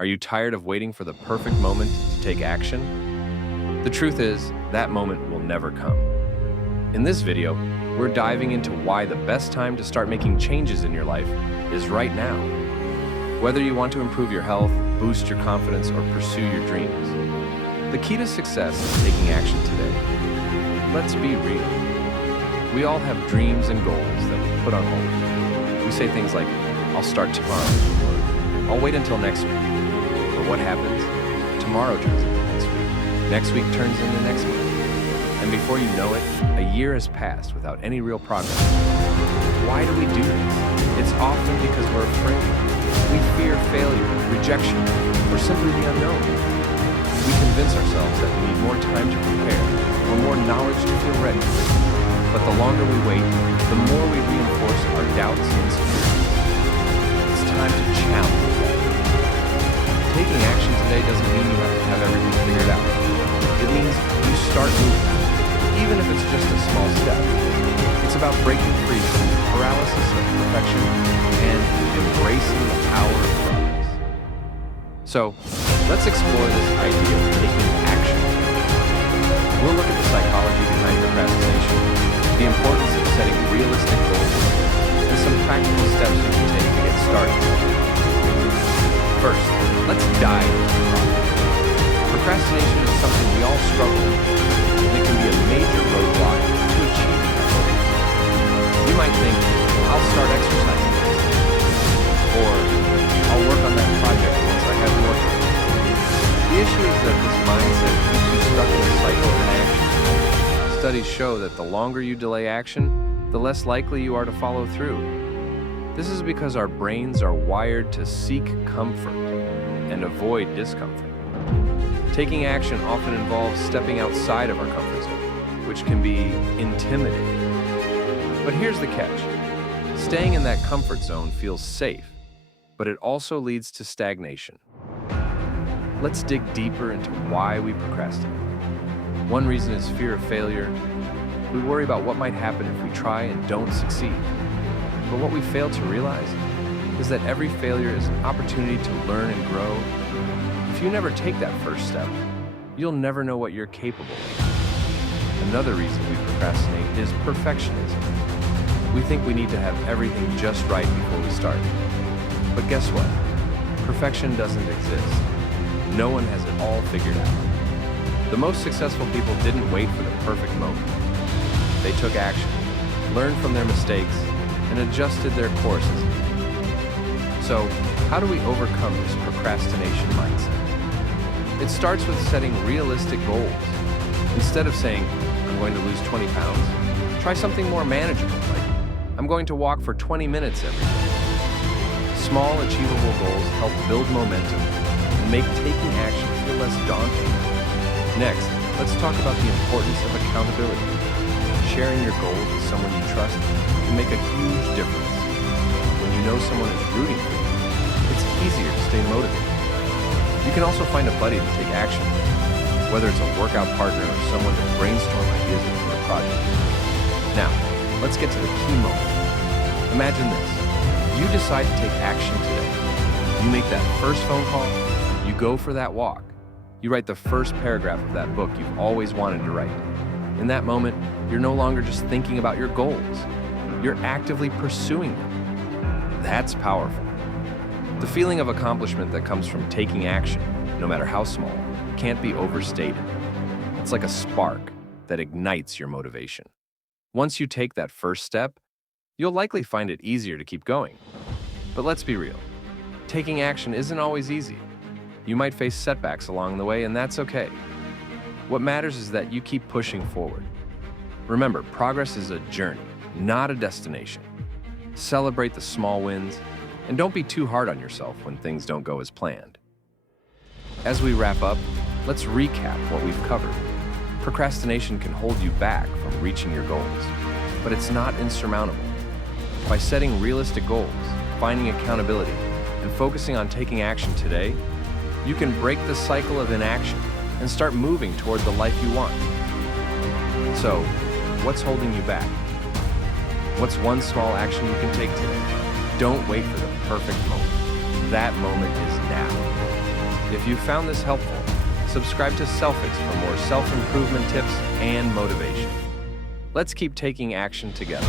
Are you tired of waiting for the perfect moment to take action? The truth is, that moment will never come. In this video, we're diving into why the best time to start making changes in your life is right now. Whether you want to improve your health, boost your confidence, or pursue your dreams, the key to success is taking action today. Let's be real. We all have dreams and goals that we put on hold. We say things like, I'll start tomorrow, or I'll wait until next week. But what happens? Tomorrow turns into next week. Next week turns into next week. And before you know it, a year has passed without any real progress. Why do we do this? It's often because we're afraid. We fear failure, rejection, or simply the unknown. We convince ourselves that we need more time to prepare, or more knowledge to feel ready. But the longer we wait, the more we reinforce our doubts and insecurities. It's time to challenge that. Taking action today doesn't mean you have to have everything figured out. It means you start moving, even if it's just a small step. It's about breaking free from the paralysis of perfection and embracing the power of progress. So, let's explore this idea of taking action. We'll look at the psychology behind procrastination, the importance of setting realistic goals, and some practical steps you can take to get started. First, let's dive into the problem. Procrastination is something we all struggle with, and it can be a major roadblock to achieving our goals. You might think, I'll start exercising next week, or I'll work on that project once I have more time. The issue is that this mindset keeps you stuck in a cycle of inaction. Studies show that the longer you delay action, the less likely you are to follow through. This is because our brains are wired to seek comfort and avoid discomfort. Taking action often involves stepping outside of our comfort zone, which can be intimidating. But here's the catch. Staying in that comfort zone feels safe, but it also leads to stagnation. Let's dig deeper into why we procrastinate. One reason is fear of failure. We worry about what might happen if we try and don't succeed. But what we fail to realize is that every failure is an opportunity to learn and grow. If you never take that first step, you'll never know what you're capable of. Another reason we procrastinate is perfectionism. We think we need to have everything just right before we start. But guess what? Perfection doesn't exist. No one has it all figured out. The most successful people didn't wait for the perfect moment. They took action, learned from their mistakes, and adjusted their courses. So, how do we overcome this procrastination mindset? It starts with setting realistic goals. Instead of saying, I'm going to lose 20 pounds, try something more manageable, like, I'm going to walk for 20 minutes every day. Small, achievable goals help build momentum and make taking action feel less daunting. Next, let's talk about the importance of accountability. Sharing your goals with someone you trust can make a huge difference. When you know someone is rooting for you, it's easier to stay motivated. You can also find a buddy to take action with, whether it's a workout partner or someone to brainstorm ideas with for a project. Now, let's get to the key moment. Imagine this. You decide to take action today. You make that first phone call, you go for that walk. You write the first paragraph of that book you've always wanted to write. In that moment, you're no longer just thinking about your goals. You're actively pursuing them. That's powerful. The feeling of accomplishment that comes from taking action, no matter how small, can't be overstated. It's like a spark that ignites your motivation. Once you take that first step, you'll likely find it easier to keep going. But let's be real. Taking action isn't always easy. You might face setbacks along the way, and that's okay. What matters is that you keep pushing forward. Remember, progress is a journey, not a destination. Celebrate the small wins, and don't be too hard on yourself when things don't go as planned. As we wrap up, let's recap what we've covered. Procrastination can hold you back from reaching your goals, but it's not insurmountable. By setting realistic goals, finding accountability, and focusing on taking action today, you can break the cycle of inaction and start moving toward the life you want. So, what's holding you back? What's one small action you can take today? Don't wait for the perfect moment. That moment is now. If you found this helpful, subscribe to Selfix for more self-improvement tips and motivation. Let's keep taking action together.